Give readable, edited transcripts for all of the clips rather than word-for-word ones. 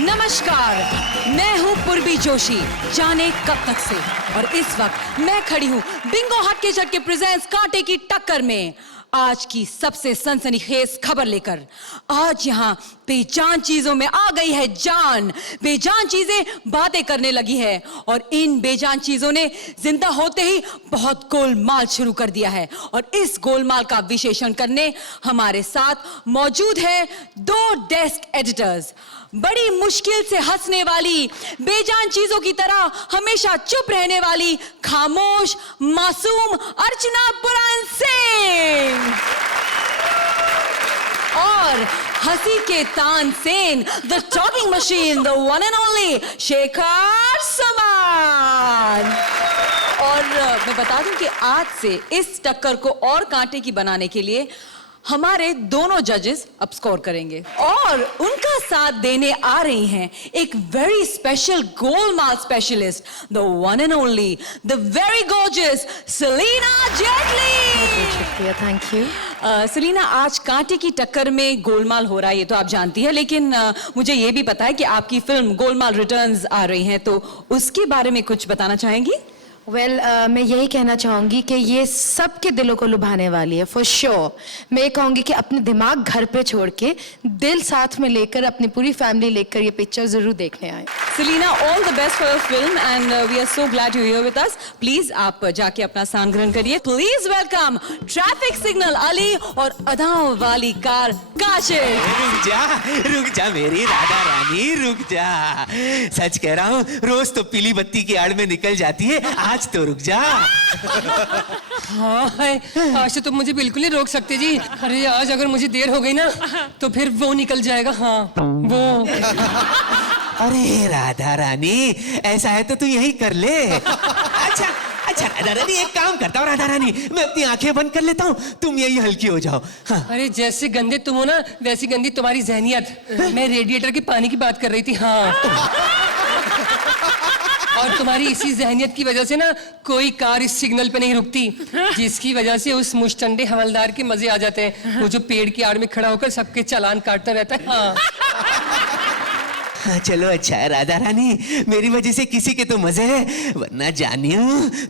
नमस्कार, मैं हूँ पूर्वी जोशी, जाने कब तक से, और इस वक्त मैं खड़ी हूँ बिंगो हट के झटके प्रेजेंट्स कांटे की टक्कर में आज की सबसे सनसनीखेज खबर लेकर। आज यहाँ बेजान चीजों में आ गई है जान, बेजान चीजें बातें करने लगी है, और इन बेजान चीजों ने जिंदा होते ही बहुत गोलमाल शुरू कर दिया है। और इस गोलमाल का विश्लेषण करने हमारे साथ मौजूद है दो डेस्क एडिटर्स। बड़ी मुश्किल से हंसने वाली, बेजान चीजों की तरह हमेशा चुप रहने वाली खामोश मासूम अर्चना पुराण सिंह, और हंसी के Tansen, the talking machine, the one and only Shekhar समान। और मैं बता दूं कि आज से इस टक्कर को और कांटे की बनाने के लिए हमारे दोनों जजेस अब स्कोर करेंगे, और उनका साथ देने आ रही हैं एक very special Golmaal specialist, the one and only, the very gorgeous Celina Jaitly. शुक्रिया, थैंक यू। सेलिना, आज कांटे की टक्कर में गोलमाल हो रहा है, ये तो आप जानती हैं, लेकिन मुझे ये भी पता है कि आपकी फिल्म गोलमाल रिटर्न्स आ रही है, तो उसके बारे में कुछ बताना चाहेंगी? मैं यही कहना चाहूँगी कि ये सबके दिलों को लुभाने वाली है, फॉर श्योर। मैं ये कहूँगी कि अपने दिमाग घर पे छोड़ के दिल साथ में लेकर अपनी पूरी फैमिली लेकर ये पिक्चर जरूर देखने आए। Celina, all the best for your film and we are so glad you here with us. Please आप जाके अपना स्थान ग्रहण करिए। Please welcome traffic signal Ali और अदाओं वाली कार काशिफ। रुक जा मेरी राधा रानी, रुक जा। सच कह रहा हूँ, रोज तो पीली बत्ती की आड़ में निकल जाती है, आज तो रुक जा। हाँ है, आज तो तुम मुझे बिल्कुल नहीं रोक सकते जी। अरे आज अगर मुझे देर हो गई ना तो फिर वो निकल जाएगा। हाँ वो। अरे राधा रानी, ऐसा है तो तू यही कर ले। अच्छा अच्छा राधा रानी, एक काम करता हूँ राधा रानी, मैं अपनी आंखें बंद कर लेता हूँ, तुम यही हल्की हो जाओ। हाँ। अरे जैसे गंदे तुम हो ना, वैसी गंदी तुम्हारी जहनियत। मैं रेडिएटर के पानी की बात कर रही थी। हाँ और तुम्हारी इसी जहनियत की वजह से ना कोई कार इस सिग्नल पे नहीं रुकती, जिसकी वजह से उस मुश्तंडे हवलदार के मजे आ जाते हैं, वो जो पेड़ की आड़ में खड़ा होकर सबके चालान काटता रहता है। हाँ हाँ, चलो अच्छा है राधा रानी, मेरी वजह से किसी के तो मजे है, वरना जानियो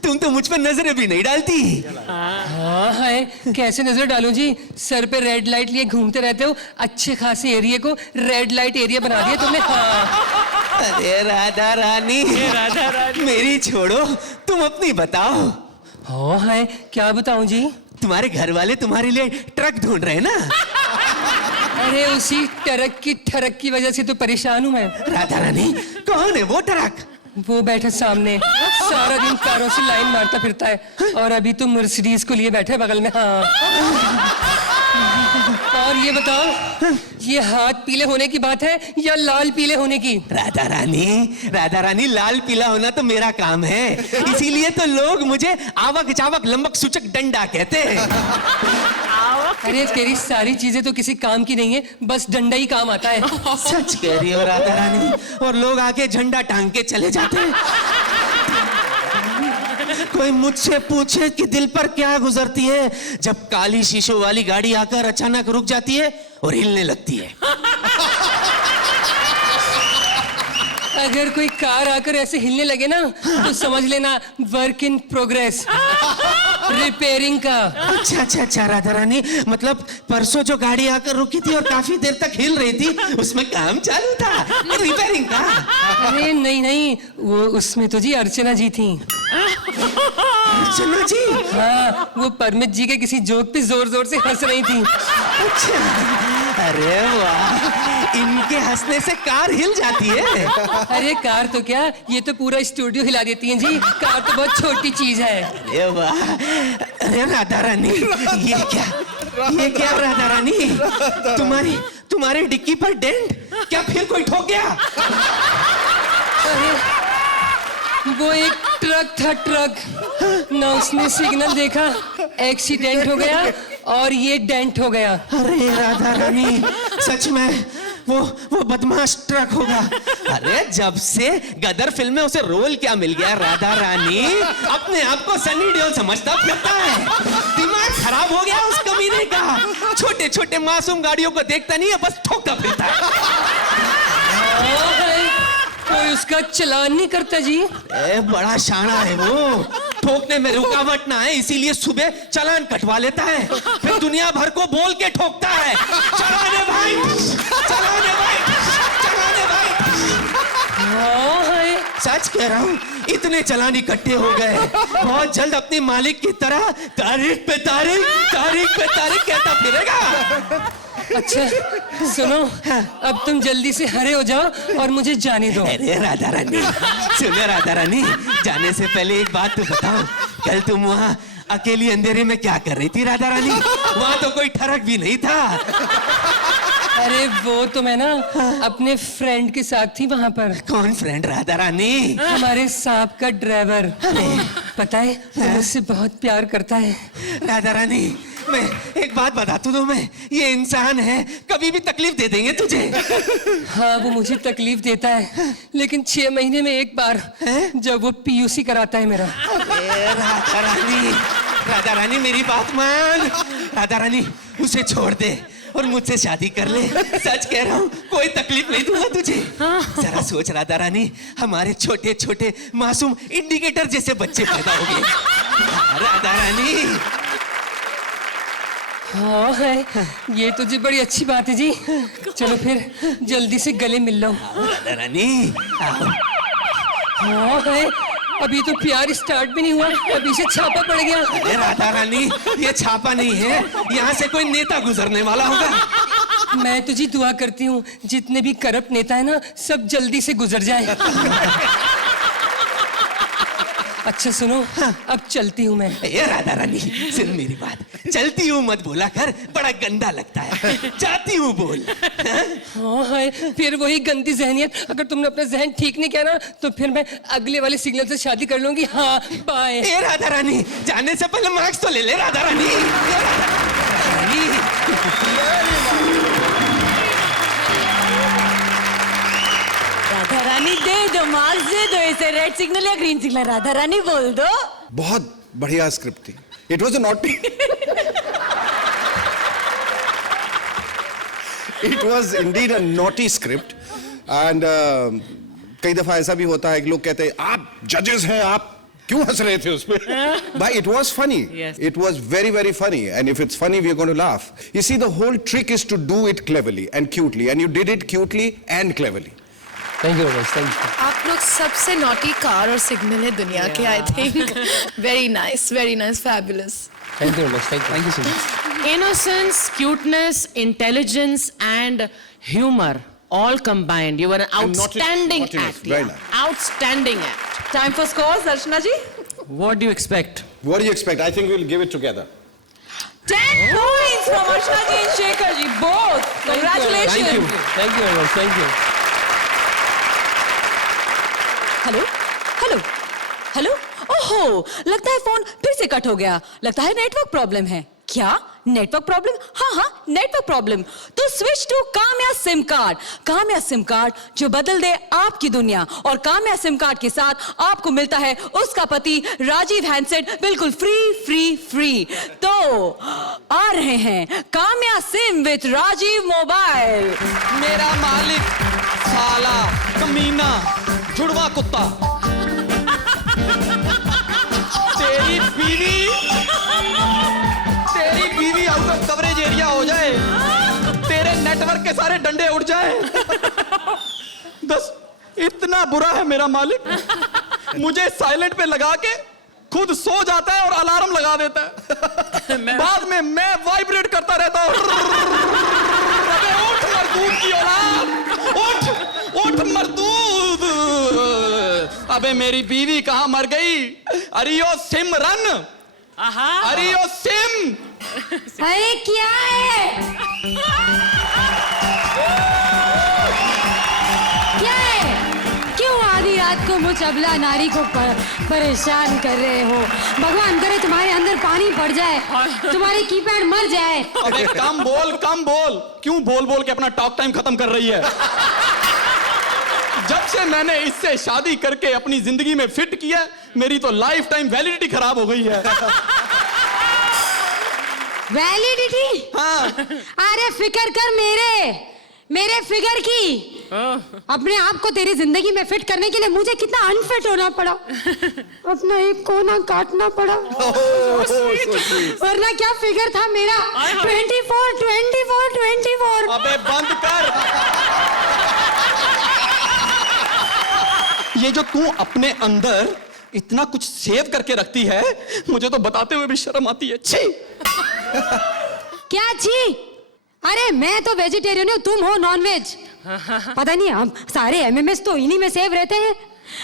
तुम तो मुझ पर नजरें भी नहीं डालती। हाँ है, कैसे नजर डालूं जी? सर पे रेड लाइट लिए घूमते रहते हो, अच्छे खासे एरिया को रेड लाइट एरिया बना दिया तुमने। हाँ। अरे राधा रानी, मेरी छोड़ो, तुम अपनी बताओ। हाँ है, क्या बताऊं जी? तुम्हारे घर वाले तुम्हारे लिए ट्रक ढूंढ रहे हैं ना? अरे उसी ट्रक की वजह से तो परेशान हूँ मैं। राधा रानी, कौन है वो ट्रक? वो बैठा सामने, सारा दिन कारों से लाइन मारता फिरता है, और अभी तो मर्सिडीज को लिए बैठे बगल में। हाँ और ये बताओ, ये हाथ पीले होने की बात है या लाल पीले होने की? राधा रानी, लाल पीला होना तो मेरा काम है, इसीलिए तो लोग मुझे आवक चावक लंबक सूचक डंडा कहते हैं। अरे तेरी सारी चीजें तो किसी काम की नहीं है, बस डंडा ही काम आता है। सच कह रही हो राधा रानी, और लोग आके झंडा टांग के चले जाते हैं। कोई मुझसे पूछे कि दिल पर क्या गुजरती है जब काली शीशों वाली गाड़ी आकर अचानक रुक जाती है और हिलने लगती है। अगर कोई कार आकर ऐसे हिलने लगे ना तो समझ लेना वर्क इन प्रोग्रेस, रिपेयरिंग का। अच्छा राधा रानी, मतलब परसों जो गाड़ी आकर रुकी थी और काफी देर तक हिल रही थी, उसमें काम चालू था, रिपेयरिंग का? अरे नहीं, वो उसमें तो जी अर्चना जी थी। अर्चना जी? हाँ, वो परमित जी के किसी जोक पे जोर जोर से हंस रही थी। अच्छा, अरे वाह, इनके हंसने से कार हिल जाती है। अरे कार तो क्या, ये तो पूरा स्टूडियो हिला देती है जी। कार तो बहुत छोटी चीज है। अरे वाह, अरे राधा रानी, ये क्या राधा रानी, तुम्हारी डिक्की पर डेंट? क्या फिर कोई ठोक गया? अरे वो एक ट्रक था, ट्रक ना उसने सिग्नल देखा, एक्सीडेंट हो गया और ये डेंट हो गया। अरे राधा रानी, सच में वो बदमाश ट्रक होगा। अरे जब से गदर फिल्म में उसे रोल क्या मिल गया राधा रानी, अपने आप को सनी देओल समझता फिरता है। दिमाग खराब हो गया उस कमीने का। छोटे छोटे छोटे मासूम गाड़ियों को देखता नहीं है, बस ठोकता फिरता है। कोई उसका चलान नहीं करता जी? बड़ा शाना है वो, ठोकने में रुकावट ना है इसीलिए सुबह चालान कटवा लेता है, फिर दुनिया भर को बोल के ठोकता है, चलाने भाई, चलाने भाई, चलाने भाई। सच कह रहा हूँ, इतने चालान इकट्ठे हो गए, बहुत जल्द अपने मालिक की तरह तारीख पे तारीख, तारीख पे तारीख कहता फिरेगा। अच्छा सुनो, अब तुम जल्दी से हरे हो जाओ और मुझे जाने दो। अरे राधा रानी, सुनो राधा रानी, जाने से पहले एक बात तो बताओ, कल तुम वहाँ अकेली अंधेरे में क्या कर रही थी राधा रानी? वहाँ तो कोई ठरक भी नहीं था। अरे वो तो मैं ना अपने फ्रेंड के साथ थी वहाँ पर। कौन फ्रेंड राधा रानी? हमारे सांप का ड्राइवर। पता है वो मुझसे बहुत प्यार करता है। राधा रानी, मैं एक बात बता दूं तुम्हें, ये इंसान है, कभी भी तकलीफ दे देंगे तुझे। हाँ वो मुझे तकलीफ देता है, लेकिन 6 महीने में एक बार, जब वो पीयूसी कराता है मेरा। राधा रानी, राधा रानी मेरी बात मान, राधा रानी उसे छोड़ दे और मुझसे शादी कर ले। सच कह रहा हूँ, कोई तकलीफ नहीं दूंगा तुझे। जरा सोच राधा रानी, हमारे छोटे छोटे मासूम इंडिकेटर जैसे बच्चे पैदा हो गए। राधा रानी। हाँ है, ये तो जी बड़ी अच्छी बात है जी। चलो फिर जल्दी से गले मिल लो। राधा रानी आओ। हाँ है, अभी तो प्यार स्टार्ट भी नहीं हुआ, अभी से छापा पड़ गया। अरे राधा रानी, ये छापा नहीं है, यहाँ से कोई नेता गुजरने वाला होगा। मैं तो जी दुआ करती हूँ जितने भी करप्ट नेता है ना, सब जल्दी से गुजर जाए। अच्छा सुनो, अब चलती हूँ मैं। ये राधा रानी सुन मेरी बात, चलती हूँ मत बोला कर, बड़ा गंदा लगता है, जाती हूँ बोल। हाँ है, फिर वही गंदी जहनियत, अगर तुमने अपना जहन ठीक नहीं किया ना, तो फिर मैं अगले वाले सिग्नल से शादी कर लूंगी। हाँ बाय। ए राधा रानी, जाने से पहले मार्क्स तो ले ले राधा रानी। राधा रानी दे दो मार्क्स, दे दो इसे, रेड सिग्नल या ग्रीन सिग्नल, राधा रानी बोल दो। बहुत बढ़िया स्क्रिप्ट थी। It was a naughty, it was indeed a naughty script. And कई दफा ऐसा भी होता है कि लोग कहते हैं आप जजेस हैं, आप क्यों हंस रहे थे उसमें? भाई it was funny, it was very very funny, and if it's funny we are going to laugh. You see the whole trick is to do it cleverly and cutely, and you did it cutely and cleverly. Thank you thank you. आप लोग सबसे naughty car और signal है दुनिया के, I think. Very nice, fabulous. Thank you thank you so much. Innocence, cuteness, intelligence, and humor all combined. You were an And outstanding naughtiness, act. very Yeah. nice. Outstanding act. Time for score, Darshana ji. What do you expect? What do you expect? I think we'll give it together. 10 points from Archana ji and Shekhar ji, both. Congratulations. Thank you thank you. Hello hello hello, ओहो, लगता है phone फिर से cut हो गया, लगता है network problem है। क्या नेटवर्क प्रॉब्लम? हाँ हाँ नेटवर्क प्रॉब्लम, तो switch to Kamya sim card. Kamya sim card जो बदल दे आपकी दुनिया, और काम्या सिम कार्ड के साथ आपको मिलता है उसका पति राजीव हैंडसेट बिल्कुल फ्री फ्री फ्री। तो आ रहे हैं Kamya sim with Rajiv mobile. मेरा मालिक साला कमीना जुड़वा कुत्ता, तेरी बीवी आउट ऑफ कवरेज एरिया हो जाए, तेरे नेटवर्क के सारे डंडे उड़ जाए। बस इतना बुरा है मेरा मालिक, मुझे साइलेंट पे लगा के खुद सो जाता है और अलार्म लगा देता है, बाद में मैं वाइब्रेट करता रहता हूँ। अबे उठ मरदूद की औलाद, उठ उठ मरदूद। अबे मेरी बीवी कहाँ मर गई? अरियो सिमरन, अरियो सिम। अरे क्या है, क्या है? क्यों आधी रात को मुझ अबला नारी को परेशान कर रहे हो? भगवान करे तुम्हारे अंदर पानी पड़ जाए, तुम्हारी कीपैड मर जाए। अबे कम बोल कम बोल, क्यों बोल बोल के अपना टॉक टाइम खत्म कर रही है? जब से मैंने इससे शादी करके अपनी जिंदगी में फिट किया, मेरी तो लाइफ टाइम वैलिडिटी खराब हो गई है। वैलिडिटी? हाँ। अरे फिक्र कर मेरे फिगर की। अपने आप को तेरी जिंदगी में फिट करने के लिए मुझे कितना अनफिट होना पड़ा। अपना एक कोना काटना पड़ा। वरना क्या फिगर था मेरा। 24। अबे बंद कर। ये जो तू अपने अंदर इतना कुछ सेव करके रखती है, मुझे तो बताते हुए भी शर्म आती है। छी। क्या छी? अरे मैं तो वेजिटेरियन हूँ, तुम हो नॉनवेज। पता नहीं हम सारे एमएमएस तो इन्हीं में सेव रहते हैं।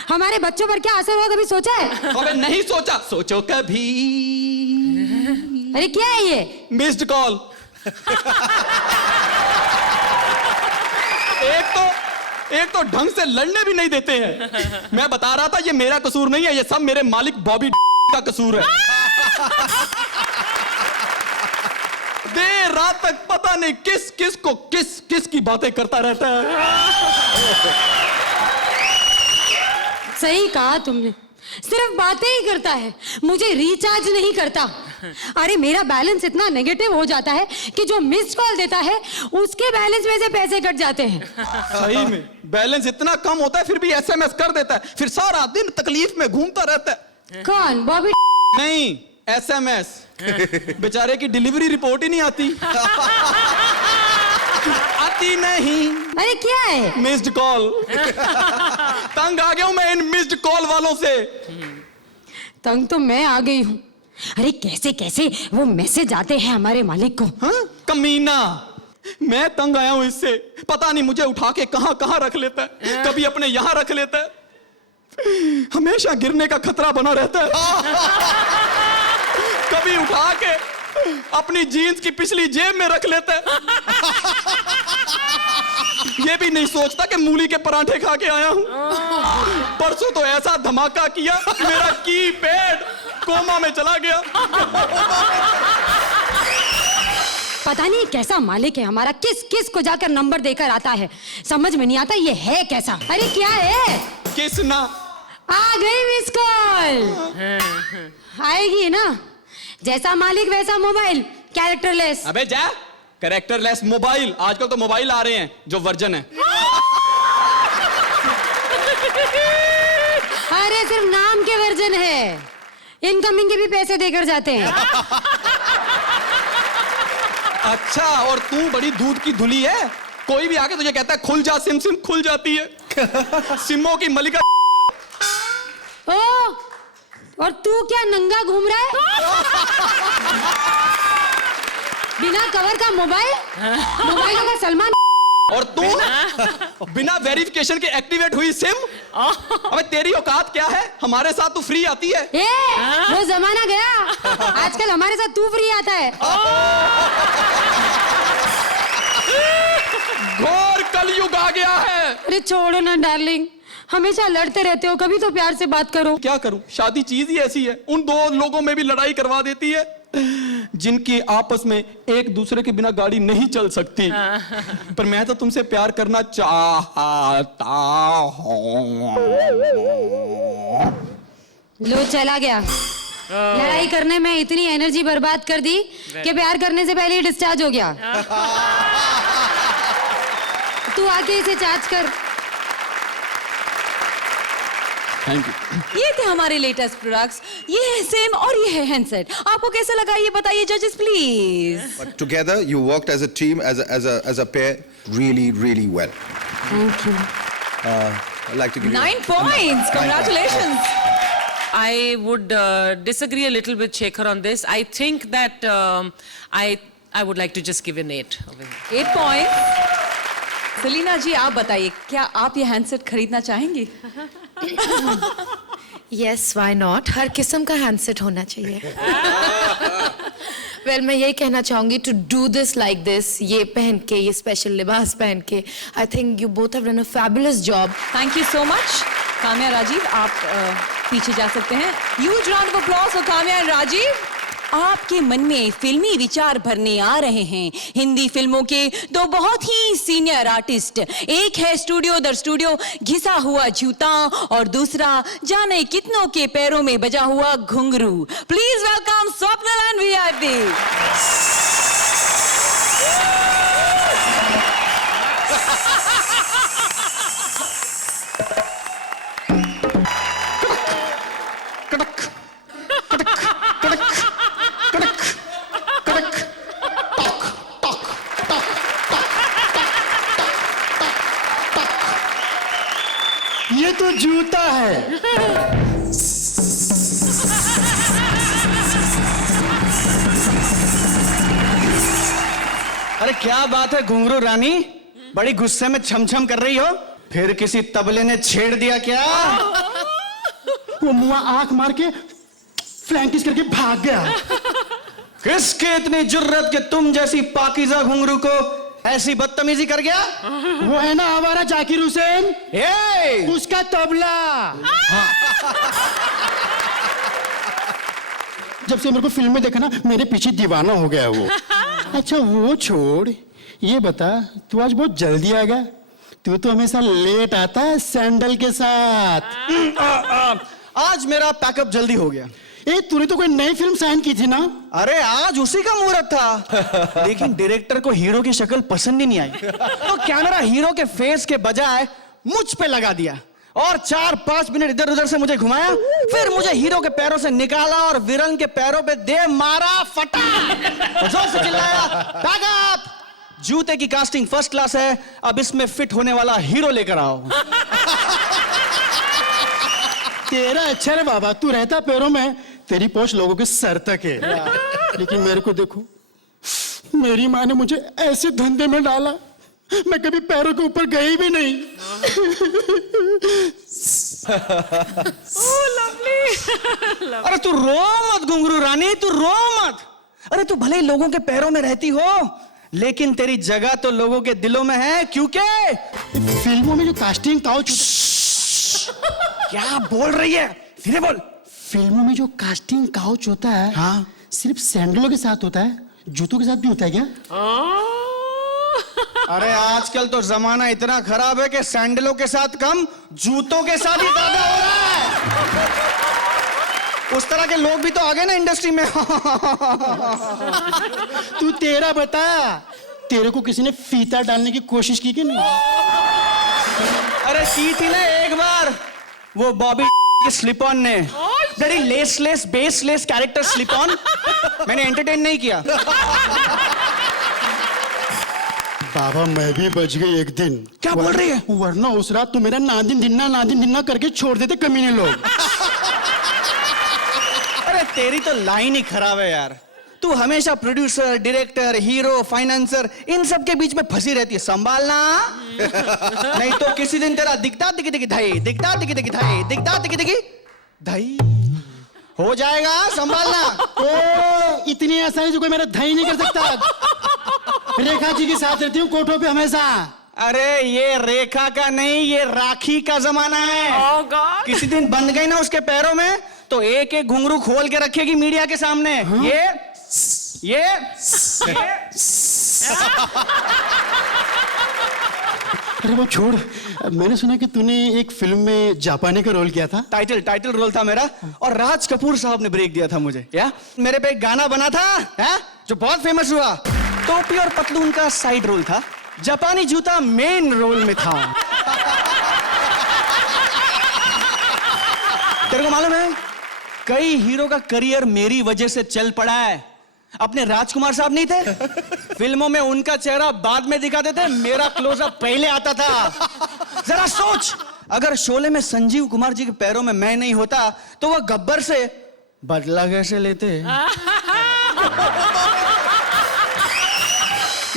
हमारे बच्चों पर क्या असर होगा कभी सोचा है? अबे नहीं सोचा, सोचो कभी। अरे क्या है ये? Missed call. एक तो ढंग से लड़ने भी नहीं देते हैं। मैं बता रहा था ये मेरा कसूर नहीं है, ये सब मेरे मालिक बॉबी का कसूर है। देर रात तक पता नहीं किस की बातें करता रहता है। सही कहा तुमने, सिर्फ बातें ही करता है, मुझे रिचार्ज नहीं करता। अरे मेरा बैलेंस इतना नेगेटिव हो जाता है कि जो मिस्ड कॉल देता है उसके बैलेंस में से पैसे कट जाते हैं। सही में बैलेंस इतना कम होता है फिर भी एसएमएस कर देता है, फिर सारा दिन तकलीफ में घूमता रहता है। कौन? बॉबी? नहीं, एसएमएस। बेचारे की डिलीवरी रिपोर्ट ही नहीं आती। आती नहीं। अरे क्या है? Missed call. तंग आ गया हूं मैं इन मिस्ड कॉल वालों से। तंग तो मैं आ गई हूँ। अरे कैसे कैसे वो मैसेज आते हैं हमारे मालिक को। हाँ? कमीना, मैं तंग आया हूं इससे। पता नहीं मुझे उठा के कहां कहां रख लेता है, कभी अपने यहां रख लेता है, हमेशा गिरने का खतरा बना रहता है। कभी उठा के अपनी जीन्स की पिछली जेब में रख लेता है। ये भी नहीं सोचता कि मूली के पराठे खा के आया हूं। परसों तो ऐसा धमाका किया मेरा कीपैड कोमा में चला गया। पता नहीं कैसा मालिक है हमारा, किस किस को जाकर नंबर देकर आता है, समझ में नहीं आता ये है कैसा। अरे क्या है? किस ना? आ गई मिस कॉल। आएगी ना, जैसा मालिक वैसा मोबाइल, कैरेक्टरलेस। अबे जा, कैरेक्टरलेस मोबाइल। आजकल तो मोबाइल आ रहे हैं जो वर्जन है। अरे सिर्फ नाम के वर्जन है, इनकमिंग के भी पैसे देकर जाते हैं। अच्छा, और तू बड़ी दूध की धुली है, कोई भी आके तुझे कहता है खुल जा सिम, सिम खुल जाती है। सिमों की मलिका। ओ, और तू क्या नंगा घूम रहा है? बिना कवर का मोबाइल, मोबाइलों का सलमान। और तू बिना वेरिफिकेशन के एक्टिवेट हुई सिम। अबे तेरी औकात क्या है, हमारे साथ तू फ्री आती है। ए, वो जमाना गया, आजकल हमारे साथ तू फ्री आता है। घोर कलयुग आ गया है। अरे छोड़ो ना डार्लिंग, हमेशा लड़ते रहते हो, कभी तो प्यार से बात करो। क्या करूं, शादी चीज ही ऐसी है, उन दो लोगों में भी लड़ाई करवा देती है जिनकी आपस में एक दूसरे के बिना गाड़ी नहीं चल सकती। पर मैं तो तुमसे प्यार करना चाहता हूं। लो चला गया। लड़ाई करने में इतनी एनर्जी बर्बाद कर दी कि प्यार करने से पहले ही डिस्चार्ज हो गया। तू आके इसे चार्ज कर। Thank you. ये थे हमारे लेटेस्ट प्रोडक्ट्स, ये है सिम और ये है हैंडसेट। आपको कैसा लगा ये बताइए जजेस please. But together, you worked as a team, as a pair, really well. Thank you. I'd like to give you 9 points. Congratulations. I would disagree a little with Shekhar on this. I think that I would like to just give an 8 over here. 8 points. Salina जी आप बताइए, क्या आप ये handset खरीदना चाहेंगी? Yes, why not. हर किस्म का handset होना चाहिए। वेल मैं यही कहना चाहूंगी, to do this like this, ये पहन के, ये स्पेशल लिबास पहन के, I think you both have done a fabulous job. Thank you so much. Kamya, Rajiv आप पीछे जा सकते हैं। Huge round of applause for Kamya and Rajiv. आपके मन में फिल्मी विचार भरने आ रहे हैं हिंदी फिल्मों के दो बहुत ही सीनियर आर्टिस्ट। एक है स्टूडियो दर स्टूडियो घिसा हुआ जूता और दूसरा जाने कितनों के पैरों में बजा हुआ घुंघरू। Please welcome Swapnil and VIP. कड़क कड़क कड़क कड़क कड़क टक टक टक ये तो जूता है। अरे क्या बात है घुंघरू रानी, बड़ी गुस्से में छमछम कर रही हो। फिर किसी तबले ने छेड़ दिया क्या? वो मुआ आंख मार के फ्लैंकिस करके भाग गया। किसकी इतनी जुर्रत कि तुम जैसी पाकीज़ा घुंघरू को ऐसी बदतमीजी कर गया? वो है ना हमारा जाकिर हुसैन, ए! उसका तबला। जब से मेरे को फिल्म में देखा ना, मेरे पीछे दीवाना हो गया वो। अच्छा वो छोड़, ये बता तू आज बहुत जल्दी आ गया। तू तो हमेशा लेट आता है सैंडल के साथ। आज मेरा पैकअप जल्दी हो गया। ए तूने तो कोई नई फिल्म साइन की थी ना? अरे आज उसी का मुहूर्त था, लेकिन डायरेक्टर को हीरो की शक्ल पसंद ही नहीं आई, तो कैमरा हीरो के फेस के बजाय मुझ पे लगा दिया और 4-5 मिनट इधर उधर से मुझे घुमाया, फिर मुझे हीरो के पैरों से निकाला और विलन के पैरों पे दे मारा, फटा और जोर से चिल्लाया, बैकअप! जूते की कास्टिंग फर्स्ट क्लास है, अब इसमें फिट होने वाला हीरो लेकर आओ। तेरा अच्छा रे बाबा, तू रहता पैरों में, तेरी पहुंच लोगों के सर तक है। लेकिन मेरे को देखो, मेरी माँ ने मुझे ऐसे धंधे में डाला, मैं कभी पैरों के ऊपर गई भी नहीं। अरे तू रो मत घुंघरू रानी, तू रो मत। अरे तू भले ही लोगों के पैरों में रहती हो, लेकिन तेरी जगह तो लोगों के दिलों में है, क्योंकि फिल्मों में जो कास्टिंग काउच, क्या बोल रही है? धीरे बोल। फिल्मों में जो कास्टिंग काउच होता है, हाँ, सिर्फ सैंडलों के साथ होता है, जूतों के साथ भी होता है क्या? अरे आजकल तो जमाना इतना खराब है कि सैंडलों के साथ कम, जूतों के साथ ही ज्यादा हो रहा है। उस तरह के लोग भी तो आ गए ना इंडस्ट्री में। तू तेरा बता, तेरे को किसी ने फीता डालने की कोशिश की कि नहीं? अरे की थी ना एक बार, वो बॉबी के स्लिप ऑन ने, बड़ी लेसलेस बेसलेस कैरेक्टर स्लिप ऑन, मैंने एंटरटेन नहीं किया। बाबा मैं भी बच गई एक दिन। क्या बोल रही है? वरना उस रात तो मेरा नादिन दिन्ना करके छोड़ देते कमीने लोग। अरे तेरी तो लाइन ही खराब है यार, तू हमेशा प्रोड्यूसर, डायरेक्टर, हीरो, फाइनेंसर, इन सब के बीच में फंसी रहती है, संभालना। नहीं तो किसी दिन तेरा दिखता दिखी दिखी धाई, दिखता दिखी दिखी धाई, दिखता दिखी दिखी धाई हो जाएगा, संभालना। ओ इतनी आसानी से कोई मेरा धई नहीं कर सकता। रेखा जी के साथ रहती हूँ कोठों पे हमेशा। अरे ये रेखा का नहीं, ये राखी का जमाना है। Oh God! किसी दिन बंध गई ना उसके पैरों में, तो एक एक घुंघरू खोल के रखेगी मीडिया के सामने। हाँ? ये अरे वो छोड़, मैंने सुना कि तूने एक फिल्म में जापानी का रोल किया था। टाइटल रोल था मेरा, और राज कपूर साहब ने ब्रेक दिया था मुझे। या मेरे पे एक गाना बना था, या? जो बहुत फेमस हुआ। टोपी और पतलून का साइड रोल था, जापानी जूता मेन रोल में था। तेरे को मालूम है, कई हीरो का करियर मेरी वजह से चल पड़ा है। अपने राजकुमार साहब नहीं थे, फिल्मों में उनका चेहरा बाद में दिखाते थे, मेरा क्लोजअप पहले आता था। जरा सोच, अगर शोले में संजीव कुमार जी के पैरों में मैं नहीं होता, तो वह गब्बर से बदला कैसे लेते?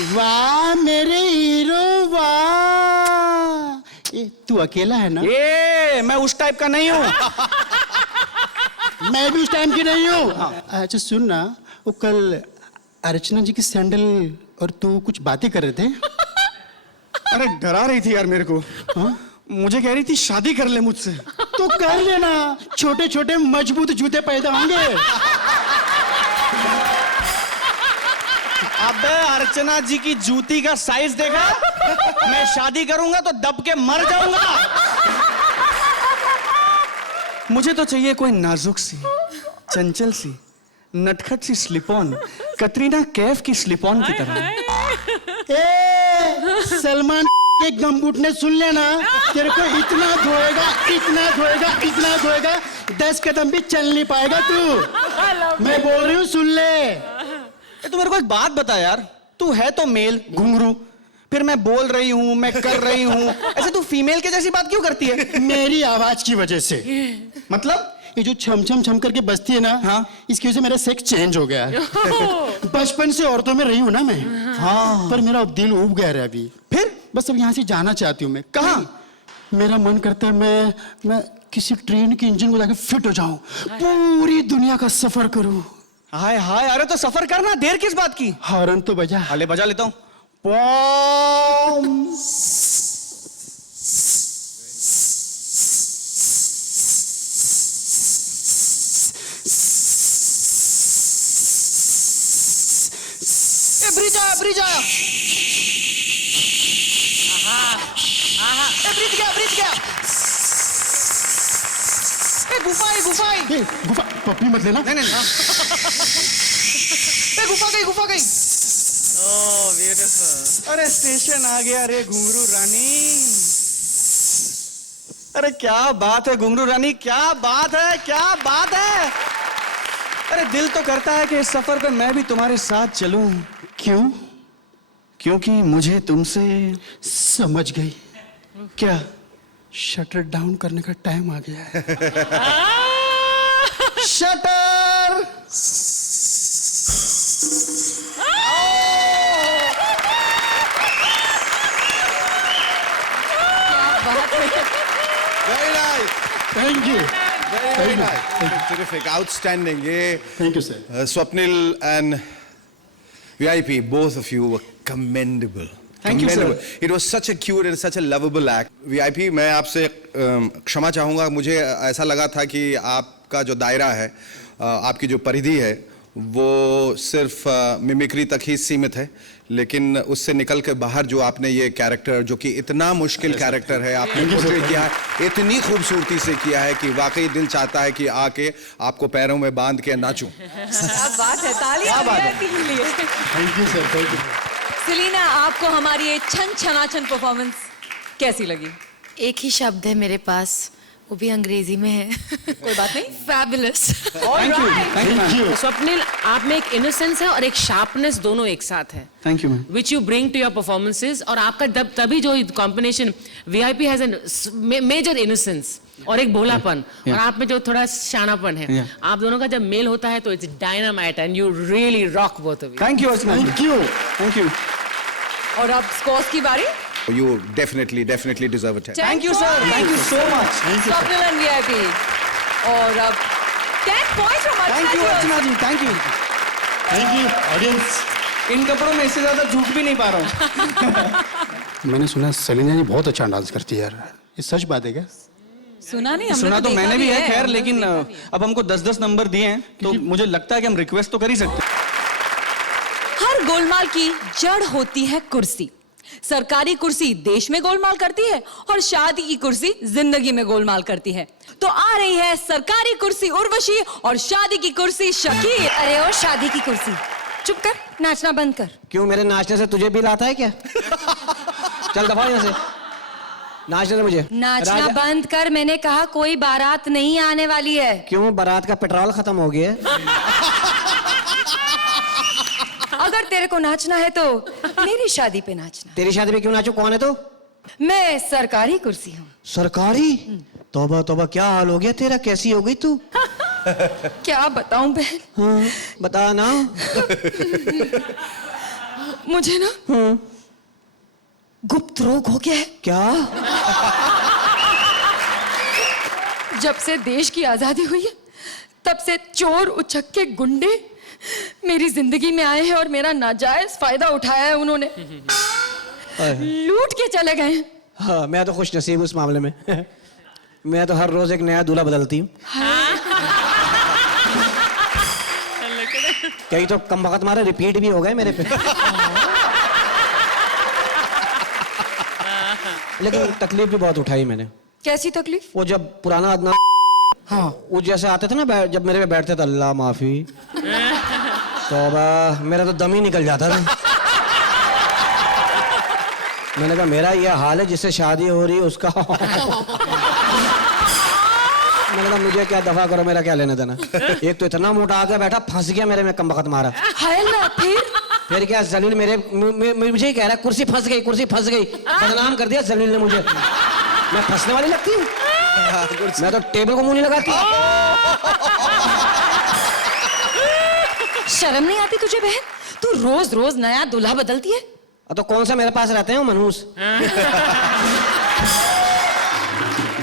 वाह मेरे हीरो वाह। ये तू अकेला है ना? ये मैं उस टाइप का नहीं हूं। मैं भी उस टाइम की नहीं हूँ। अच्छा सुन ना, वो कल अर्चना जी की सैंडल और तू कुछ बातें कर रहे थे। अरे डरा रही थी यार मेरे को। हाँ? मुझे कह रही थी शादी कर ले मुझसे। तो कर लेना, छोटे छोटे मजबूत जूते पैदा होंगे। अबे अर्चना जी की जूती का साइज देखा? मैं शादी करूंगा तो दब के मर जाऊंगा। मुझे तो चाहिए कोई नाजुक सी, चंचल सी, नटखट सी स्लिप ऑन, कटरीना कैफ की स्लिप ऑन की तरह। ए, सलमान के गमबूट ने सुन लेना, तेरे को इतना धोएगा, इतना धोएगा, इतना धोएगा, 10 कदम भी चल नहीं पाएगा तू। मैं बोल रही हूँ, सुन ले। तू मेरे को एक बात बता यार, तू है तो मेल घुंघरू, फिर मैं बोल रही हूँ, मैं कर रही हूँ, ऐसे तू फीमेल के जैसी बात क्यों करती है? मेरी आवाज की वजह से। मतलब ये जो छम छम छम करके बजती है ना, हाँ। इसकी वजह से मेरा सेक्स चेंज हो गया है। बचपन से औरतों में रही हूँ ना मैं, हाँ। पर मेरा दिल उब गया है अभी। फिर बस अब यहाँ से जाना चाहती हूँ मैं। कहाँ? मेरा मन करता है मैं किसी ट्रेन के इंजन को जाके फिट हो जाऊं, पूरी दुनिया का सफर करूं। हाय हाय, अरे तो सफर करना, देर किस बात की? हॉर्न तो बजा। हाले बजा लेता हूँ। पॉम। ए ब्रिज आया, ब्रिज आया। ए ब्रिज गया, ब्रिज गया। ए गुफा है, गुफा है। ए, गुफा पप्पी मत लेना। नहीं नहीं नहीं। ए गुफा गई, गुफा गई। Oh, beautiful. अरे स्टेशन आ गया रे घुंघरू रानी। अरे क्या बात है घुंघरू रानी, क्या बात है, क्या बात है। अरे दिल तो करता है कि इस सफर पे मैं भी तुम्हारे साथ चलूं। क्यों? क्योंकि मुझे तुमसे समझ गई, क्या? शटर डाउन करने का टाइम आ गया है। Shutter. Very nice. Thank you, Very nice. Terrific. Outstanding. ये thank you sir. Swapnil and VIP, both of you were commendable. Thank you, sir. Commendable. It was such a cute and such a lovable act. VIP, मैं आपसे क्षमा चाहूँगा, मुझे ऐसा लगा था कि आपका जो दायरा है, आपकी जो परिधि है, वो सिर्फ मिमिक्री तक ही सीमित है, लेकिन उससे निकल के बाहर जो आपने ये कैरेक्टर, जो कि इतना मुश्किल कैरेक्टर है, आपने पोर्ट्रेट किया है, इतनी खूबसूरती से किया है कि वाकई दिल चाहता है कि आके आपको पैरों में बांध के नाचूं। क्या बात है, तालियां VIP के लिए। Thank you sir, thank you. Celina, आपको हमारी ये छन छनाछन परफॉर्मेंस कैसी लगी? एक ही शब्द है मेरे पास, वो भी अंग्रेजी में है। कोई बात नहीं। Fabulous. Thank you, thank you, Swapnil, आप में एक इनोसेंस है और एक शार्पनेस दोनों एक साथ है, thank you ma'am. which you bring to your performances, और आपका तभी जो combination, VIP has a major innocence और एक भोलापन, और आप में जो थोड़ा शानापन है, आप दोनों का जब मेल होता है तो it's dynamite and you really rock both of you. Thank you, thank you, thank you. और अब स्कोर्स की बारी। You definitely deserve it. Thank you sir, thank you so much. Swapnil and VIP। और अब 10 points from thank you Archana ji, thank you. Thank you audience. इन कपड़ों में इससे ज्यादा झूठ भी नहीं पा रहा हूँ। मैंने सुना सेलिना जी बहुत अच्छा डांस करती है यार, ये सच बात है क्या? सुना नहीं, हमने सुना तो देखा मैंने भी है, खैर, हमने लेकिन देखा भी है। अब हमको 10-10 नंबर दिए हैं, तो मुझे लगता है कि हम रिक्वेस्ट तो कर ही सकते हैं। हर गोलमाल की जड़ होती है कुर्सी। सरकारी कुर्सी देश में गोलमाल करती है और शादी की कुर्सी जिंदगी में गोलमाल करती है। तो आ रही है सरकारी कुर्सी उर्वशी और शादी की कुर्सी शकील। अरे ओ शादी की कुर्सी, चुप कर, नाचना बंद कर। क्यों, मेरे नाचने से तुझे बिल आता है क्या? चल दफा यहाँ से, नाचने दे मुझे। नाचना बंद कर, मैंने कहा कोई बारात नहीं आने वाली है। क्यों, बारात का पेट्रोल खत्म हो गया है? अगर तेरे को नाचना है तो मेरी शादी पे नाचना। तेरी शादी में क्यों नाचू, कौन है तू? मैं सरकारी कुर्सी हूँ। सरकारी? तौबा तौबा, क्या हाल हो गया तेरा, कैसी हो गई तू? क्या बताऊं बहन? हाँ, बता ना। मुझे ना गुप्त रोग हो गया है। क्या? जब से देश की आजादी हुई है, तब से चोर उचक्के गुंडे मेरी जिंदगी में आए हैं और मेरा नाजायज फायदा उठाया है उन्होंने। लूट के चले गए हैं। हाँ, मैं तो खुश नसीब उस मामले में। मैं तो हर रोज एक नया दूल्हा बदलती हूँ। कई तो कम वक्त मारे रिपीट भी हो गए मेरे पे। लेकिन तकलीफ भी बहुत उठाई मैंने। कैसी तकलीफ? वो जब पुराना अदनान, हाँ, वो जैसे आते थे ना, जब मेरे पे बैठते थे, अल्लाह माफी, तौबा, मेरा तो दम ही निकल जाता था। मैंने कहा मेरा ये हाल है, जिससे शादी हो रही है उसका। मैंने कहा मुझे क्या, दफा करो, मेरा क्या लेना देना। एक तो इतना मोटा आके बैठा, फंस गया मेरे में, कम बखत मारा। हाय अल्लाह, फिर क्या, जलील मुझे ही कह रहा है कुर्सी फंस गई, कुर्सी फंस गई। बदनाम कर दिया जलील ने मुझे। मैं फंसने वाली लगती हूँ? मैं तो टेबल को मुंह नहीं लगाती। शर्म नहीं आती तुझे बहन? तू रोज रोज नया दूल्हा बदलती है। तो कौन सा मेरे पास रहते हैं मनहूस?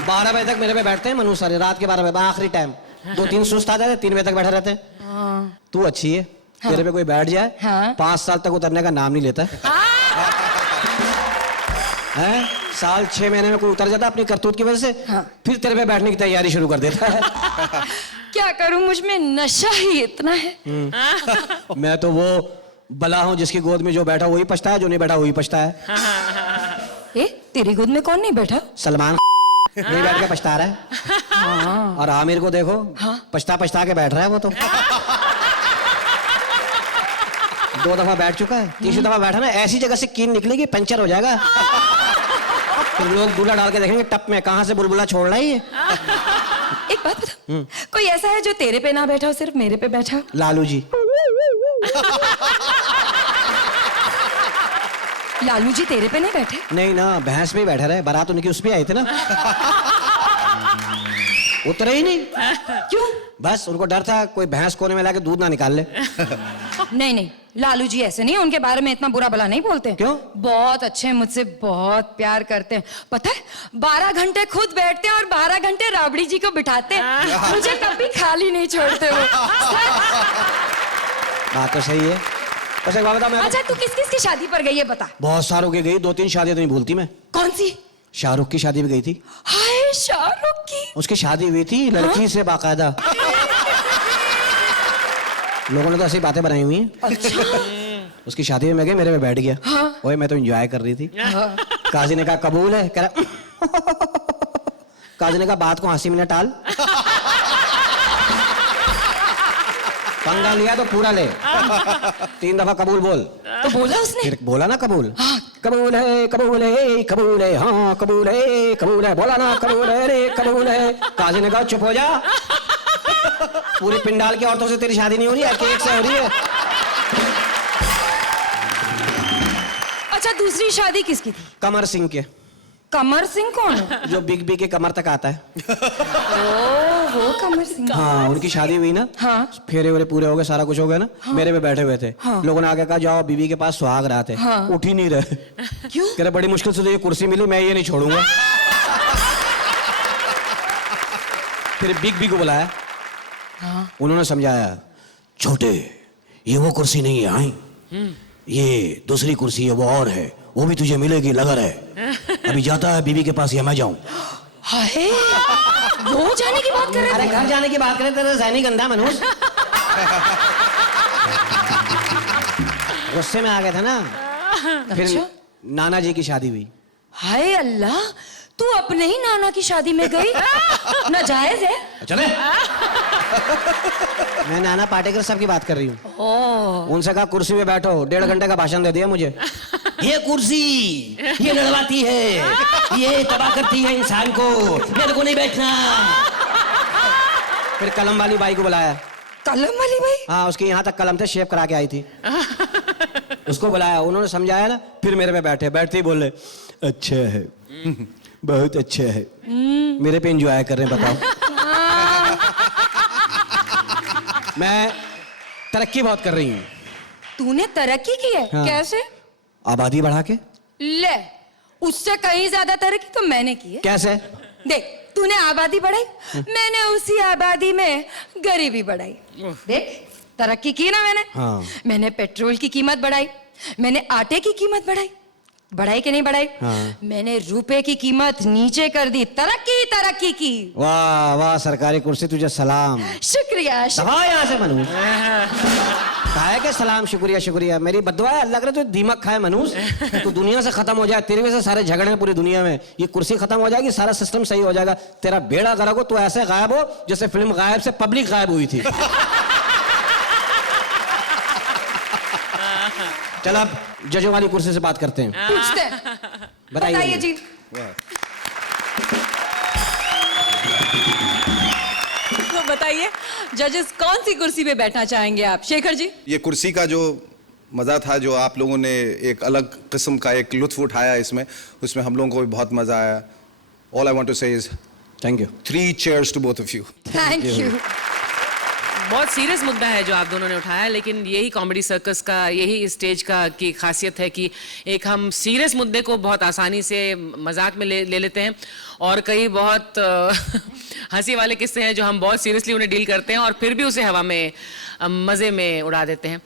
12 बजे तक मेरे पे बैठते हैं मनहूस सारे, रात के 12 बजे आखिरी टाइम। 2-3 सुस्त आ जाते, 3 बजे तक बैठे रहते हैं। तू अच्छी है, तेरे पे कोई बैठ जाए, 5 साल तक उतरने का नाम नहीं लेता है। साल 6 महीने में कोई उतर जाता अपनी करतूत की वजह से, फिर तेरे पे बैठने की तैयारी शुरू कर देता है। क्या करूं, मुझ में नशा ही इतना है। मैं तो वो बला हूं जिसकी गोद में जो बैठा वही पछता है, जो नहीं बैठा वही पछता है। ए, तेरी गोद में कौन नहीं बैठा? सलमान नहीं बैठ के पछता रहा है। और आमिर को देखो, पछता पछता के बैठ रहा है वो तो। 2 दफा बैठ चुका है, 3री दफा बैठा ना, ऐसी जगह से कीन निकलेगी, पंचर हो जाएगा। फिर लोग दूल्हा डाल के देखेंगे टप में, कहां से बुलबुला छोड़ रहा है ये। एक बात बता, कोई ऐसा है जो तेरे पे ना बैठा हो, सिर्फ मेरे पे बैठा हो? लालू जी। लालू जी तेरे पे नहीं बैठे? नहीं ना, भैंस पे ही बैठे रहे, बारात उनकी उस पे आई थी ना। उतरे ही नहीं। क्यों? बस उनको डर था कोई भैंस कोने में लाके दूध ना निकाल ले। नहीं नहीं, लालू जी ऐसे नहीं, उनके बारे में इतना बुरा भला नहीं बोलते। क्यों? बहुत अच्छे हैं, मुझसे बहुत प्यार करते हैं। पता है, 12 घंटे खुद बैठते हैं और 12 घंटे राबड़ी जी को बिठाते हैं। मुझे कभी खाली नहीं छोड़ते वो। बात तो सही है। बस एक बात बता, मैं अच्छा, तू किस किस की शादी पर गई है बता? बहुत सारों की गई, 2-3 शादियां तो नहीं भूलती मैं। कौन सी? शाहरुख की शादी भी गई थी। हाय, शाहरुख की? उसकी शादी हुई थी लड़की से बाकायदा। लोगों ने तो ऐसी बातें बनाई हुई हैं। अच्छा। उसकी शादी में मैं गया, मेरे में बैठ गया। ओए, मैं तो एंजॉय कर रही थी। काजी ने कहा कबूल है, कह रहा। काजी ने कहा बात को हंसी में न टाल, पंगा लिया तो पूरा ले। 3 दफा कबूल बोल। तो बोला उसने? फिर बोला ना कबूल। कबूल है, कबूल है, कबूल है, हाँ कबूल है, कबूल है, बोला ना कबूल है रे, कबूल है। काजी ने कहा चुप हो जा, पूरी पिंडाल की औरतों से तेरी शादी नहीं हो रही है, एक से हो रही है। अच्छा, दूसरी शादी किसकी थी? कमर सिंह के। कमर सिंह कौन है? जो बिग बी के कमर तक आता है। वो कमर सिंह। हाँ, उनकी शादी हुई ना। हाँ। फेरे वेरे पूरे हो गए, सारा कुछ हो गया ना। मेरे पे बैठे हुए थे। लोगों ने आगे कहा जाओ बीबी के पास सुहाग रात है। उठ ही नहीं रहे। क्यों? कह रहे बड़ी मुश्किल से तो ये कुर्सी मिली, मैं ये नहीं छोड़ूंगा। फिर बिग बी को बुलाया। उन्होंने समझाया, छोटे ये वो कुर्सी नहीं है, हाँ ये दूसरी कुर्सी है, वो और है, वो भी तुझे मिलेगी लगर है। अभी जाता है बीबी के पास या मैं जाऊं? हाय, वो जाने की बात कर रहे अरे थे? घर जाने की बात करें, तेरा ज़हनी गंदा मनोज। गुस्से में आ गया था ना। फिर नाना जी की शादी हुई। हाय अल्लाह, तू अपने ही नाना की शादी में गई? नाजायज है? चले। मैं नाना पाटेकर साहब की बात कर रही हूँ। उनसे कहा कुर्सी पे बैठो, 1.5 घंटे का भाषण दे दिया मुझे। ये कुर्सी ये लड़वाती है, ये तबाह करती है इंसान को, मेरे को नहीं बैठना। फिर कलम वाली बाई को बुलाया। कलम वाली बाई? हाँ, उसके यहाँ तक कलम थे, शेव करा के आई थी। उसको बुलाया, उन्होंने समझाया ना, फिर मेरे पे बैठे, बैठते ही बोले अच्छा है, बहुत अच्छा है। मेरे पे एंजॉय कर रहे हैं, बताओ। मैं तरक्की बहुत कर रही हूँ। तूने तरक्की की है? हाँ। कैसे? आबादी बढ़ा के। ले, उससे कहीं ज्यादा तरक्की तो मैंने की है। कैसे? देख, तूने आबादी बढ़ाई, मैंने उसी आबादी में गरीबी बढ़ाई। देख, तरक्की की ना मैंने। हाँ। मैंने पेट्रोल की कीमत बढ़ाई, मैंने आटे की कीमत बढ़ाई, बढ़ाई कि नहीं बढ़ाई? हाँ। मैंने रुपए की कीमत नीचे कर दी, तरक्की तरक्की की। वाह वाह, सरकारी कुर्सी तुझे सलाम। शुक्रिया। दबा यहाँ से मनूस। काहे के सलाम शुक्रिया शुक्रिया, मेरी बद्दुआ है, अल्लाह करे तो दीमक खाए मनूस, तू दुनिया से खत्म हो जाए, तेरी वजह से सारे झगड़े हैं पूरी दुनिया में। ये कुर्सी खत्म हो जाएगी, सारा सिस्टम सही हो जाएगा, तेरा बेड़ा गर्क हो, तू ऐसे गायब हो जैसे फिल्म गायब से पब्लिक गायब हुई थी। चल अब जजों वाली कुर्सी से बात करते हैं। पूछते हैं। बताइए बताइए जी। तो बताइए जजेस कौन सी कुर्सी पे बैठना चाहेंगे आप? शेखर जी। ये कुर्सी का जो मज़ा था, जो आप लोगों ने एक अलग किस्म का एक लुत्फ उठाया इसमें, उसमें हम लोगों को भी बहुत मज़ा आया। All I want to say is thank you. 3 cheers to both of you. Thank you. बहुत सीरियस मुद्दा है जो आप दोनों ने उठाया, लेकिन यही कॉमेडी सर्कस का, यही स्टेज का की खासियत है कि एक हम सीरियस मुद्दे को बहुत आसानी से मजाक में ले लेते हैं, और कई बहुत हंसी वाले किस्से हैं जो हम बहुत सीरियसली उन्हें डील करते हैं और फिर भी उसे हवा में मजे में उड़ा देते हैं।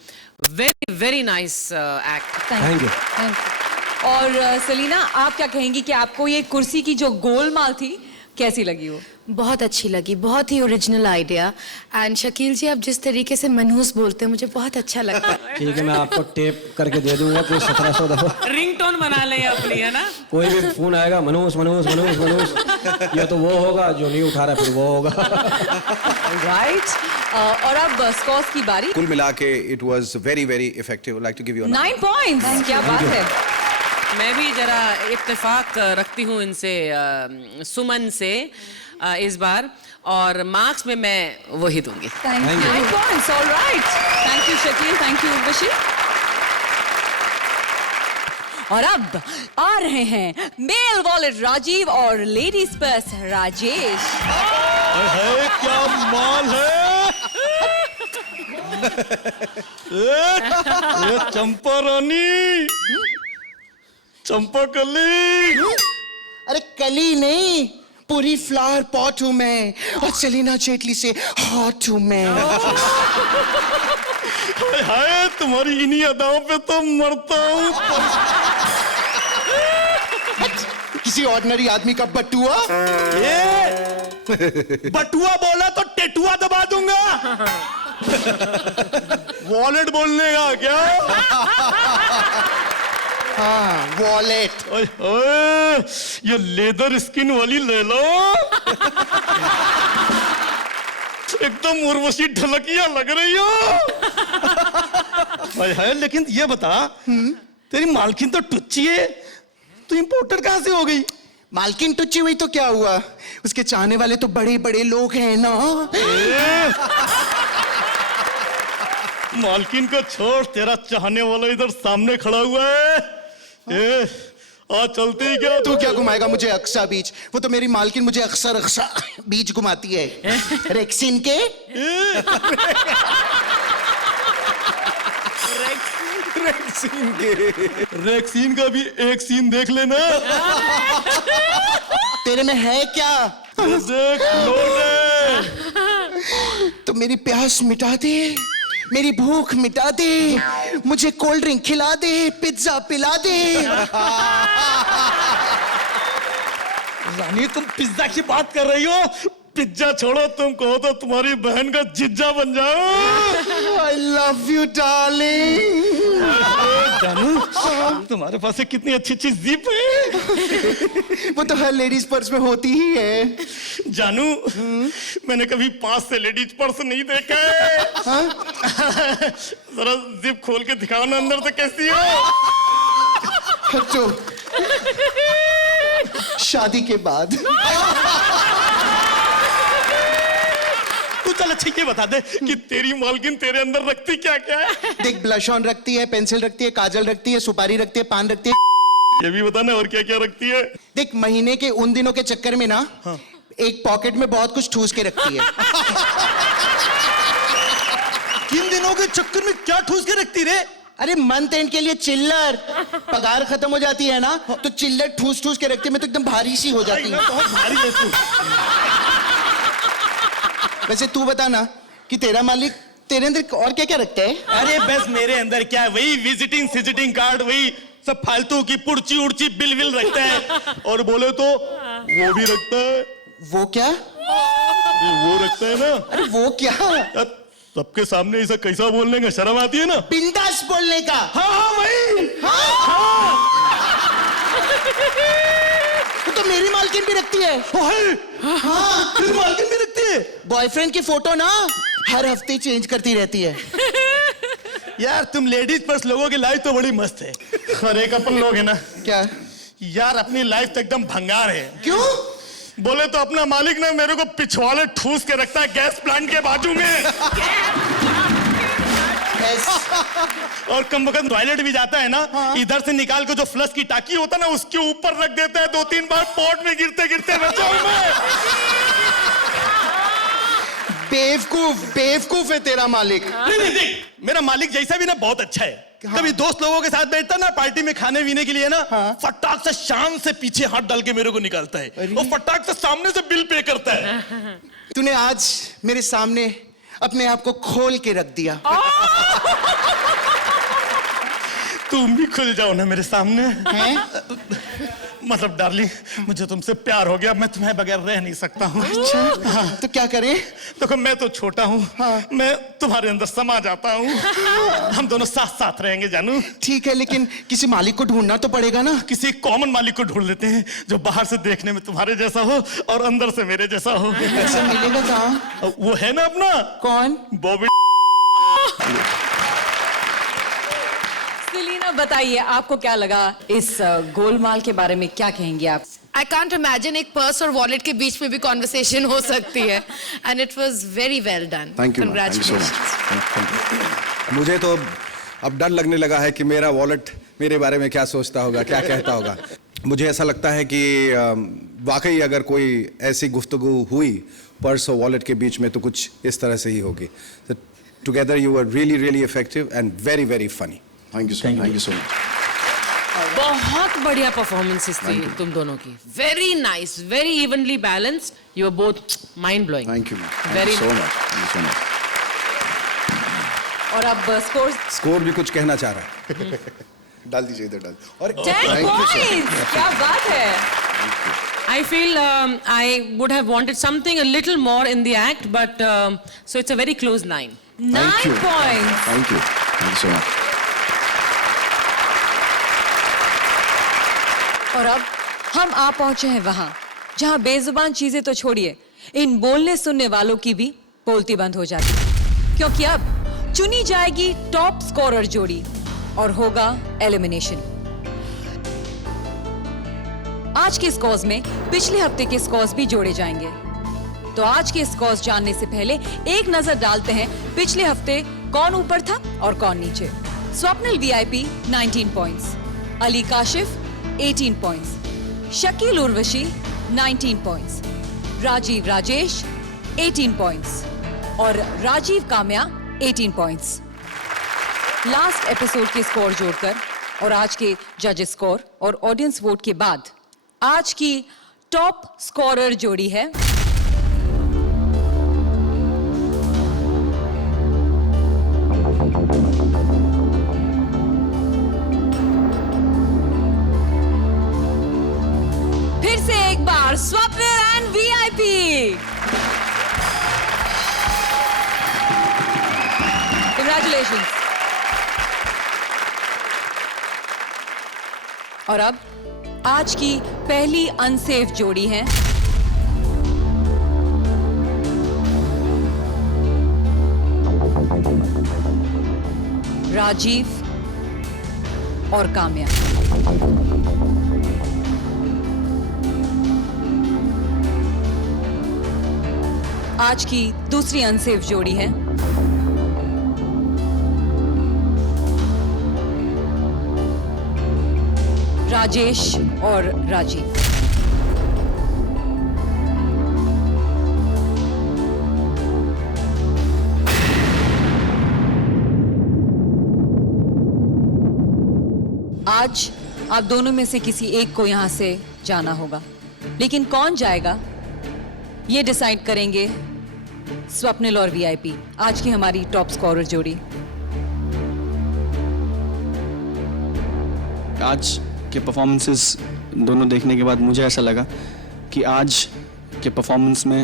Very very nice act. Thank you. और सेलिना, आप क्या कहेंगी कि आपको ये कुर्सी की जो गोलमाल थी कैसी लगी? वो बहुत अच्छी लगी, बहुत ही ओरिजिनल आइडिया। एंड शकील जी, आप जिस तरीके से मनहूस बोलते हैं मुझे बहुत अच्छा लगता है। ठीक है, मैं आपको टेप करके दे दूंगा कोई 1700 दफा। रिंगटोन बना लें अपनी, है ना? कोई भी फोन आएगा मनहूस मनहूस मनहूस मनहूस, या तो वो होगा जो नहीं उठा रहा, फिर वो होगा। राइट। और अब स्कॉर्स की बारी। कुल मिला के it was very very effective. I'd like to give you a 9 points. क्या बात है। मैं भी जरा इत्तेफाक रखती हूँ इनसे, सुमन से इस बार, और मार्क्स में मैं वही दूंगी। Thank you. 9 points. Alright, thank you Shakeel, thank you Urvashi. और अब आ रहे हैं मेल वॉलेट राजीव और लेडीज पर्स राजेश। क्या माल है ये चंपा रानी, चंपा कली। अरे कली नहीं, पूरी फ्लावर पॉट हूं मैं, और सेलिना जेटली से हॉट हूं मैं। हाय हाय, तुम्हारी इन्हीं अदाओं पे तो मरता हूँ। किसी ऑर्डिनरी आदमी का बटुआ। बटुआ बोला तो टेटुआ दबा दूंगा। वॉलेट बोलने का क्या? हाँ, वॉलेट। ये लेदर स्किन वाली ले लो। एकदम उर्वशी ढलकिया लग रही हो। है, लेकिन ये बता, तेरी मालकिन तो टुच्ची है, तू इंपोर्टर कहां से हो गई? मालकिन टुच्ची हुई तो क्या हुआ, उसके चाहने वाले तो बड़े बड़े लोग हैं ना। मालकिन को छोड़, तेरा चाहने वाला इधर सामने खड़ा हुआ है। आज चलते ही क्या? तू क्या घुमाएगा मुझे अक्सा बीच? वो तो मेरी मालकिन मुझे अक्सर अक्सा बीच घुमाती है। रेक्सिन के रेक्सीन का भी एक सीन देख लेना। तेरे में है क्या? देख लोटे। तो मेरी प्यास मिटा दे, मेरी भूख मिटा दे, मुझे कोल्ड ड्रिंक खिला दे, पिज्जा पिला दे। रानी, तुम पिज्जा की बात कर रही हो? पिज्जा छोड़ो, तुम कहो तो तुम्हारी बहन का जिज्जा बन जाओ। I love you, darling. जानू, तुम्हारे पास कितनी अच्छी अच्छी जीप है। वो तो हर लेडीज पर्स में होती ही है। जानू, मैंने कभी पास से लेडीज पर्स नहीं देखा है। जरा जिप खोल के दिखाओ ना अंदर से कैसी हो। तो शादी के बाद। तू चल अच्छा ये बता दे कि तेरी मालकिन तेरे अंदर रखती क्या क्या है? देख, ब्लश ऑन रखती है, पेंसिल रखती है, काजल रखती है, सुपारी रखती है, पान रखती है। ये भी बता ना, और क्या क्या रखती है? देख, महीने के उन दिनों के चक्कर में ना, एक पॉकेट में बहुत कुछ ठूस के रखती है। किन दिनों के चक्कर में क्या ठूस के रखती रे? अरे मंथ एंड के लिए चिल्लर, पगार खत्म हो जाती है ना, तो चिल्लर ठूस ठूस के रखती है। मैं तो एकदम भारी सी हो जाती है। बहुत भारी है तू। वैसे तू बता ना कि तेरा मालिक तेरे अंदर और क्या क्या रखता है? अरे बस मेरे अंदर क्या है, वही विजिटिंग कार्ड, वही सब फालतू की पुड़ची उड़ची बिल विल रखता है। और बोले तो वो भी रखता है। वो क्या? वो रखता है ना। अरे वो क्या? सबके सामने ऐसा कैसा बोलने का शर्म आती है ना। बिंदास बोलने का। हाँ वही। तो मेरी मालकिन भी रखती है। हाँ, तेरी मालकिन भी रखती है। बॉयफ्रेंड की फोटो ना हर हफ्ते चेंज करती रहती है। यार तुम लेडीज पर्स लोगों की लाइफ तो बड़ी मस्त है, और एक अपन लोग है ना, क्या यार अपनी लाइफ तो एकदम भंगार है। क्यों? बोले तो अपना मालिक ना मेरे को पिछवाड़े ठूस के रखता है गैस प्लांट के बाजू में। और कम वक्त टॉयलेट भी जाता है ना, इधर से निकाल के जो फ्लश की टाकी होता है ना उसके ऊपर रख देता है, 2-3 बार पॉट में गिरते गिरते बचा हूं मैं। बेवकूफ है तेरा मालिक। नहीं, देख मेरा मालिक जैसा भी ना बहुत अच्छा है। कभी दोस्त लोगों के साथ बैठता ना पार्टी में खाने पीने के लिए ना, फटाक से शान से पीछे हाथ डाल के मेरे को निकालता है और फटाक से सामने से बिल पे करता है। तूने आज मेरे सामने अपने आप को खोल के रख दिया। तुम भी खुल जाओ ना मेरे सामने। मतलब डार्लिंग, मुझे तुमसे प्यार हो गया, मैं तुम्हें बगैर रह नहीं सकता हूँ। अच्छा, तो क्या करें? देखो मैं तो छोटा हूँ, मैं तुम्हारे अंदर समा जाता हूँ, हम दोनों साथ साथ रहेंगे जानू। ठीक है, लेकिन किसी मालिक को ढूंढना तो पड़ेगा ना। किसी कॉमन मालिक को ढूंढ लेते हैं जो बाहर से देखने में तुम्हारे जैसा हो और अंदर से मेरे जैसा हो। ऐसा मिलेगा कहाँ? वो है ना अपना। कौन? बॉबी। सेलिना बताइए आपको क्या लगा इस गोलमाल के बारे में, क्या कहेंगे आप? I can't imagine एक पर्स और वॉलेट के बीच में भी कॉन्वर्सेशन हो सकती है, and it was very well done. Thank you, Congratulations. मुझे तो अब डर लगने लगा है कि मेरा वॉलेट मेरे बारे में क्या सोचता होगा, क्या कहता होगा। मुझे ऐसा लगता है कि वाकई अगर कोई ऐसी गुफ्तगू हुई पर्स और वॉलेट के बीच में तो कुछ इस तरह से ही होगी। Together you were really really effective and very very funny. Thank you so much. बहुत बढ़िया परफॉर्मेंसेस थी तुम दोनों की। Very nice, very evenly balanced, you are both mind blowing. Thank you Very so much. और अब स्कोर भी कुछ कहना चाह रहा है। डाल दीजिए इधर, डाल। और 10 points, क्या बात है। I feel I would have wanted something a little more in the act, but so it's a very close 9. 9 points. Thank you so much. और अब हम आ पहुंचे हैं वहां जहां बेजुबान चीजें तो छोड़िए, इन बोलने सुनने वालों की भी बोलती बंद हो जाती, क्योंकि अब चुनी जाएगी टॉप स्कोरर जोड़ी और होगा एलिमिनेशन। आज के स्कोर्स में पिछले हफ्ते के स्कोर्स भी जोड़े जाएंगे। तो आज के स्कोर्स जानने से पहले एक नजर डालते हैं पिछले हफ्ते कौन ऊपर था और कौन नीचे। Swapnil VIP 19 points, Ali Kashif 18 points, Shakeel Urvashi 19 points, Rajeev Rajesh 18 points और Rajeev Kamya 18 points. Last episode के स्कोर जोड़कर और आज के जजेस स्कोर और ऑडियंस वोट के बाद आज की टॉप स्कोरर जोड़ी है फिर से एक बार स्वप्निल एंड वीआईपी। Congratulations. और अब आज की पहली अनसेफ जोड़ी है राजीव और काम्या। आज की दूसरी अनसेफ जोड़ी है राजेश और राजीव। आज आप दोनों में से किसी एक को यहां से जाना होगा, लेकिन कौन जाएगा ये डिसाइड करेंगे स्वप्निल और वीआईपी, आज की हमारी टॉप स्कोरर जोड़ी। आज के परफॉर्मेंसेस दोनों देखने के बाद मुझे ऐसा लगा कि आज के परफॉर्मेंस में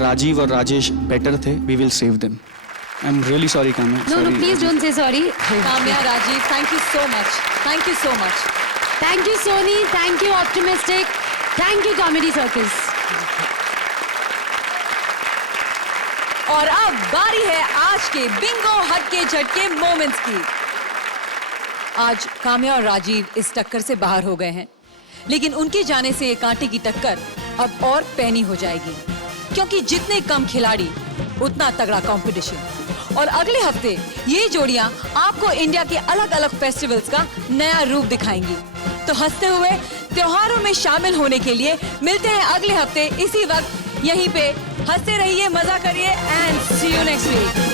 राजीव और राजेश बेटर थे। We will save them. I am really sorry Kamya. No, please don't say sorry. Kamya, Rajiv, thank you so much, thank you so much. Thank you, Sony. Thank you, Optimistic. Thank you Comedy Circus. और अब बारी है आज के Bingo हटके झटके moments की। आज काम्या और राजीव इस टक्कर से बाहर हो गए हैं, लेकिन उनके जाने से ये कांटे की टक्कर अब और पैनी हो जाएगी, क्योंकि जितने कम खिलाड़ी उतना तगड़ा कंपटीशन। और अगले हफ्ते ये जोड़ियां आपको इंडिया के अलग अलग फेस्टिवल्स का नया रूप दिखाएंगी। तो हंसते हुए त्योहारों में शामिल होने के लिए मिलते हैं अगले हफ्ते इसी वक्त यहीं पे। हंसते रहिए, मजा करिए and see you next week.